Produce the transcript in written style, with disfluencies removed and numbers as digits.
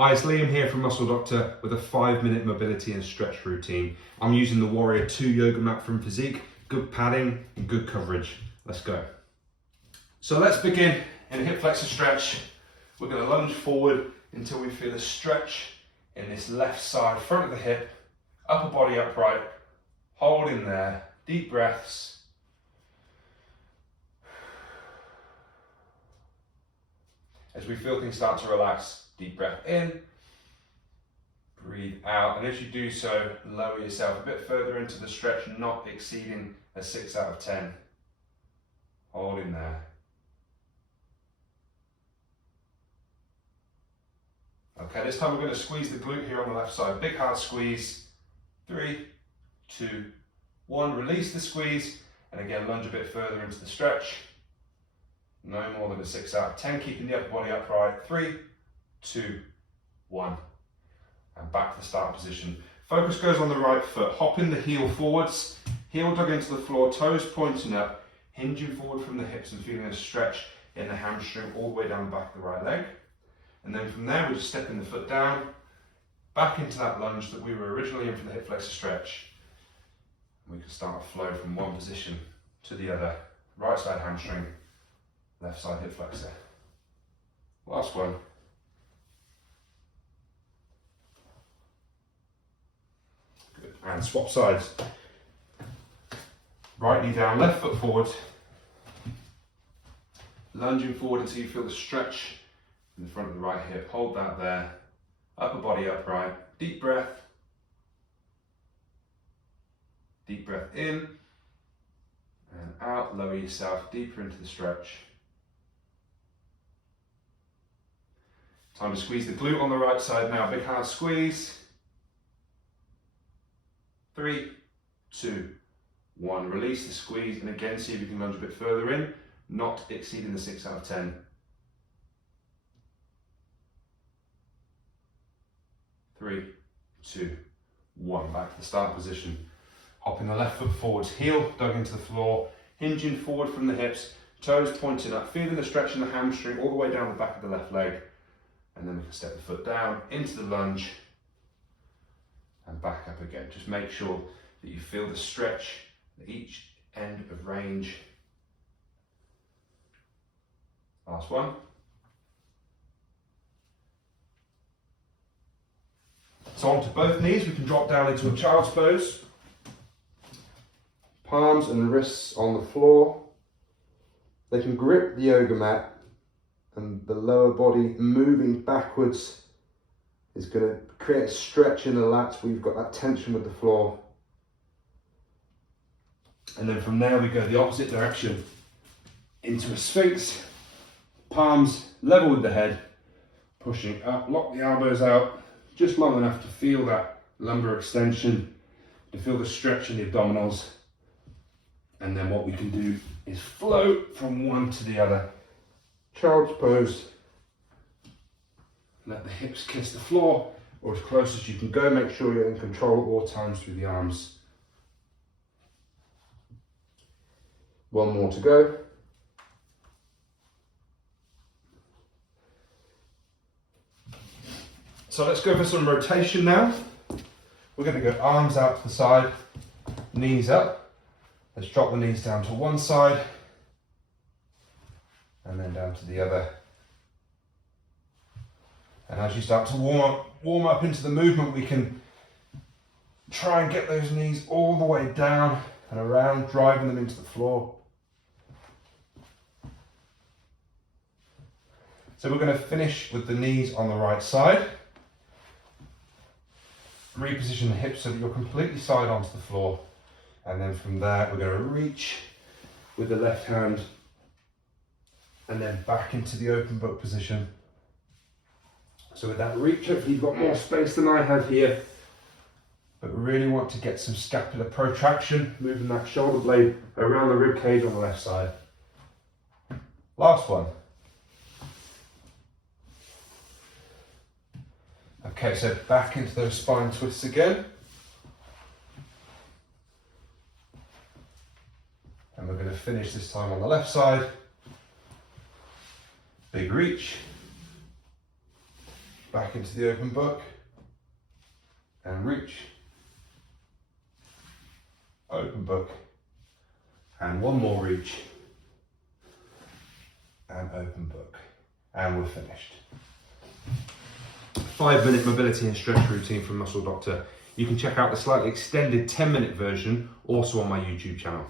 Hi, it's Liam here from Muscle Doctor with a 5-minute mobility and stretch routine. I'm using the Warrior 2 yoga mat from Physique. Good padding and good coverage. Let's go. So let's begin in a hip flexor stretch. We're going to lunge forward until we feel a stretch in this left side, front of the hip, upper body upright. Hold in there, deep breaths. As we feel things start to relax, deep breath in, breathe out, and as you do so, lower yourself a bit further into the stretch, not exceeding a 6 out of 10. Hold in there. Okay, this time we're going to squeeze the glute here on the left side. Big hard squeeze. 3, 2, 1. Release the squeeze, and again lunge a bit further into the stretch. No more than a 6 out of 10, keeping the upper body upright. 3, 2, 1. And back to the start position. Focus goes on the right foot. Hopping the heel forwards, heel dug into the floor, toes pointing up, hinging forward from the hips and feeling a stretch in the hamstring all the way down the back of the right leg. And then from there, we're just stepping the foot down, back into that lunge that we were originally in for the hip flexor stretch. We can start a flow from one position to the other. Right side hamstring, left side hip flexor. Last one. Good. And swap sides. Right knee down, left foot forward. Lunging forward until you feel the stretch in the front of the right hip. Hold that there. Upper body upright. Deep breath. Deep breath in and out. Lower yourself deeper into the stretch. Time to squeeze the glute on the right side now. Big hard squeeze. 3, 2, 1. Release the squeeze and again see if you can lunge a bit further in, not exceeding the 6 out of 10. 3, 2, 1. Back to the start position. Hopping the left foot forwards, heel dug into the floor, hinging forward from the hips, toes pointing up, feeling the stretch in the hamstring all the way down the back of the left leg. And then we can step the foot down into the lunge and back up again. Just make sure that you feel the stretch at each end of range. Last one. So onto both knees, we can drop down into a child's pose. Palms and wrists on the floor. They can grip the yoga mat and the lower body moving backwards is going to create a stretch in the lats where you've got that tension with the floor. And then from there we go the opposite direction into a sphinx. Palms level with the head, pushing up, lock the elbows out just long enough to feel that lumbar extension, to feel the stretch in the abdominals. And then what we can do is float from one to the other. Child's pose. Let the hips kiss the floor or as close as you can go. Make sure you're in control at all times through the arms. One more to go. So let's go for some rotation now. We're going to go arms out to the side, knees up. Let's drop the knees down to one side and then down to the other. And as you start to warm up into the movement, we can try and get those knees all the way down and around, driving them into the floor. So we're going to finish with the knees on the right side. Reposition the hips so that you're completely side onto the floor. And then from there, we're going to reach with the left hand and then back into the open book position. So with that reach, hopefully you've got more space than I have here. But we really want to get some scapular protraction, moving that shoulder blade around the rib cage on the left side. Last one. Okay, so back into those spine twists again. And we're going to finish this time on the left side. Big reach. back into the open book and reach. Open book and one more reach and open book, and we're finished. 5-minute mobility and stretch routine from Muscle Doctor. You can check out the slightly extended 10-minute version also on my YouTube channel.